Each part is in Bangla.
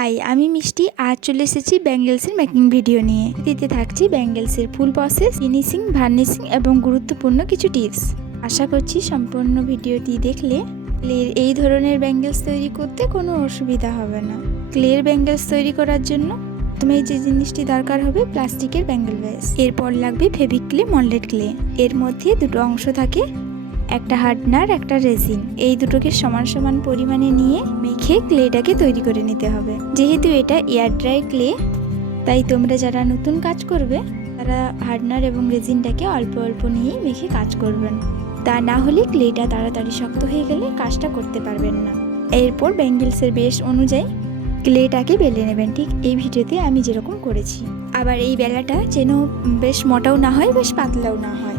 হাই, আমি মিষ্টি। আজ চলে এসেছি ব্যাঙ্গেলসের মেকিং ভিডিও নিয়ে। দিতে থাকছি ব্যাঙ্গেলসের ফুল প্রসেস, ফিনিশিং, ভার্নিশিং এবং গুরুত্বপূর্ণ কিছু টিপস। আশা করছি সম্পূর্ণ ভিডিওটি দেখলে ক্লের এই ধরনের ব্যাঙ্গেলস তৈরি করতে কোনো অসুবিধা হবে না। ক্লের ব্যাঙ্গেলস তৈরি করার জন্য প্রথমে যে জিনিসটি দরকার হবে প্লাস্টিকের ব্যাঙ্গেল বেস। এরপর লাগবে ফেভিক ক্লে, মল্ডেড ক্লে। এর মধ্যে দুটো অংশ থাকে, একটা হার্ডনার, একটা রেজিন। এই দুটোকে সমান সমান পরিমাণে নিয়ে মেখে ক্লেটাকে তৈরি করে নিতে হবে। যেহেতু এটা এয়ার ড্রাই ক্লে, তাই তোমরা যারা নতুন কাজ করবে তারা হার্ডনার এবং রেজিনটাকে অল্প অল্প নিয়ে মেখে কাজ করবেন। তা না হলে ক্লেটা তাড়াতাড়ি শক্ত হয়ে গেলে কাজটা করতে পারবেন না। এরপর ব্যাঙ্গেলসের বেস অনুযায়ী ক্লেটাকে বেলে নেবেন, ঠিক এই ভিডিওতে আমি যেরকম করেছি। আবার এই বেলাটা যেন বেশ মোটাও না হয়, বেশ পাতলাও না হয়।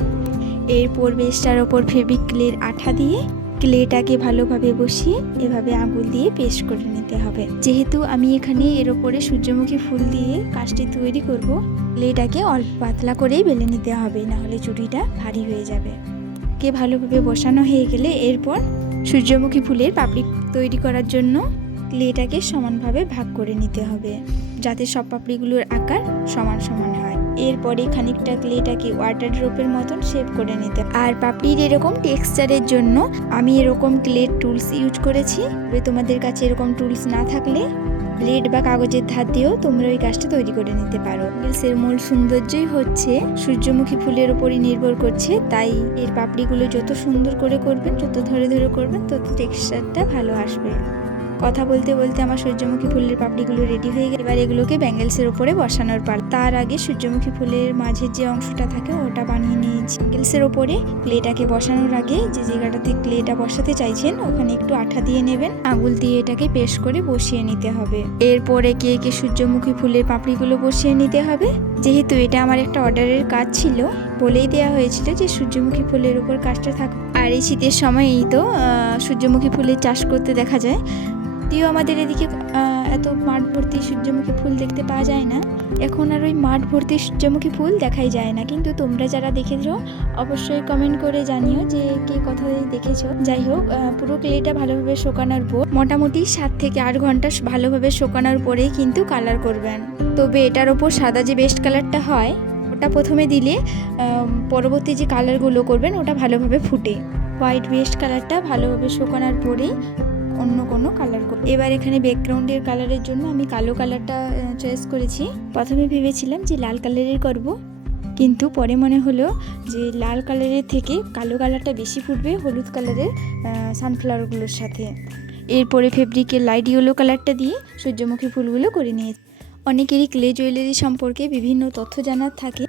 এরপর বেসটার ওপর ফেভিক ক্লের আঠা দিয়ে ক্লেটাকে ভালোভাবে বসিয়ে এভাবে আঙুল দিয়ে পেস্ট করে নিতে হবে। যেহেতু আমি এখানে এর ওপরে সূর্যমুখী ফুল দিয়ে কাজটি তৈরি করব, ক্লেটাকে অল্প পাতলা করেই বেলে নিতে হবে, নাহলে চুড়িটা ভারী হয়ে যাবে। কে ভালোভাবে বসানো হয়ে গেলে এরপর সূর্যমুখী ফুলের পাপড়ি তৈরি করার জন্য ক্লেটাকে সমানভাবে ভাগ করে নিতে হবে, যাতে সব পাপড়িগুলোর আকার সমান সমান হয়। এরপরে খানিকটা ক্লেটাকে ওয়াটার ড্রপের মতন শেপ করে নিতে। আর পাপড়ির এরকম টেক্সচারের জন্য আমি এরকম ক্লের টুলস ইউজ করেছি। তবে তোমাদের কাছে এরকম টুলস না থাকলে ব্লেড বা কাগজের ধার দিয়েও তোমরা ওই কাজটা তৈরি করে নিতে পারো। এর মূল সৌন্দর্যই হচ্ছে সূর্যমুখী ফুলের ওপরই নির্ভর করছে, তাই এর পাপড়িগুলো যত সুন্দর করে করবেন, যত ধরে ধরে করবেন, তত টেক্সচারটা ভালো আসবে। কথা বলতে বলতে আমার সূর্যমুখী ফুলের পাপড়িগুলো রেডি হয়ে গেছে। এবার এগুলোকে ব্যাঙ্গেলসের ওপরে বসানোর পালা। তার আগে সূর্যমুখী ফুলের মাঝের যে অংশটা থাকে ওটা বানিয়ে নিয়েছি। ব্যাঙ্গেলসের ওপরে ক্লেটাকে বসানোর আগে যে জায়গাটাতে ক্লেটা বসাতে চাইছেন ওখানে একটু আঠা দিয়ে নেবেন, আঙুল দিয়ে এটাকে পেস্ট করে বসিয়ে নিতে হবে। এরপরে একে একে সূর্যমুখী ফুলের পাপড়িগুলো বসিয়ে নিতে হবে। যেহেতু এটা আমার একটা অর্ডারের কাজ ছিল, বলেই দেওয়া হয়েছিল যে সূর্যমুখী ফুলের উপর কাজটা থাকবে। আর এই শীতের সময়ই তো সূর্যমুখী ফুলের চাষ করতে দেখা যায়। যদিও আমাদের এদিকে এত মাঠ ভর্তি সূর্যমুখী ফুল দেখতে পাওয়া যায় না, এখন আর ওই মাঠ ভর্তি সূর্যমুখী ফুল দেখাই যায় না। কিন্তু তোমরা যারা দেখেছো অবশ্যই কমেন্ট করে জানিও যে কে কোথায় দেখেছো। যাই হোক, পুরো ক্লেটা ভালোভাবে শুকানোর পর মোটামুটি 7 থেকে 8 ঘন্টা ভালোভাবে শুকানোর পরেই কিন্তু কালার করবেন। তবে এটার ওপর সাদা যে বেস্ট কালারটা হয় ওটা প্রথমে দিলে পরবর্তী যে কালারগুলো করবেন ওটা ভালোভাবে ফুটে। হোয়াইট বেস্ট কালারটা ভালোভাবে শুকানোর পরেই অন্য কোনো কালার করব। এবার এখানে ব্যাকগ্রাউন্ডের কালারের জন্য আমি কালো কালারটা চয়েস করেছি। প্রথমে ভেবেছিলাম যে লাল কালারের করব, কিন্তু পরে মনে হলো যে লাল কালারের থেকে কালো কালারটা বেশি ফুটবে হলুদ কালারের সানফ্লাওয়ারগুলোর সাথে। এরপরে ফেব্রিকের লাইট ইয়েলো কালারটা দিয়ে সূর্যমুখী ফুলগুলো করে নিয়েছি। অনেকেরই ক্লে জুয়েলারি সম্পর্কে বিভিন্ন তথ্য জানার থাকে,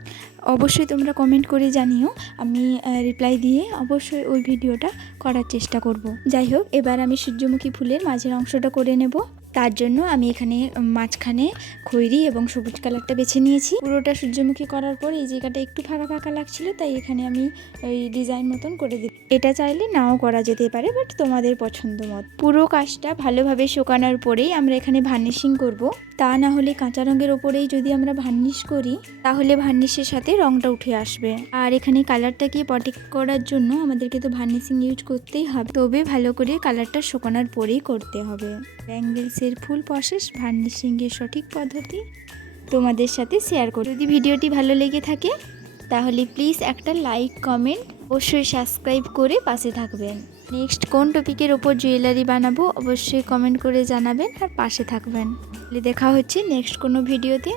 অবশ্যই তোমরা কমেন্ট করে জানিও। আমি রিপ্লাই দিয়ে অবশ্যই ওই ভিডিওটা করার চেষ্টা করব। যাই হোক, এবার আমি সূর্যমুখী ফুলের মাঝের অংশটা করে নেব। তার জন্য আমি এখানে মাঝখানে খয়েরি এবং সবুজ কালারটা বেছে নিয়েছি। পুরোটা সূর্যমুখী করার পর এই জায়গাটা একটু ফাঁকা ফাঁকা লাগছিল, তাই এখানে আমি ওই ডিজাইন মতন করে দিই। এটা চাইলে নাও করা যেতে পারে, বাট তোমাদের পছন্দ মত। পুরো কাজটা ভালোভাবে শুকানোর পরেই আমরা এখানে ভার্নিশিং করব। তা না হলে কাঁচা রঙের ওপরেই যদি আমরা ভার্নিশ করি তাহলে ভার্নিশের সাথে রঙটা উঠে আসবে। আর এখানে কালারটাকে প্রটেক্ট করার জন্য আমাদেরকে তো ভার্নিশিং ইউজ করতেই হবে, তবে ভালো করে কালারটা শুকানোর পরেই করতে হবে। ব্যাঙ্গেলসের ফুল প্রসেস ভার্নিশিংয়ের সঠিক পদ্ধতি তোমাদের সাথে শেয়ার করি। যদি ভিডিওটি ভালো লেগে থাকে তাহলে প্লিজ একটা লাইক, কমেন্ট, অবশ্যই সাবস্ক্রাইব করে পাশে থাকবেন। নেক্সট কোন টপিকের ওপর জুয়েলারি বানাবো অবশ্যই কমেন্ট করে জানাবেন আর পাশে থাকবেন। দেখা হচ্ছে নেক্সট কোনো ভিডিওতে।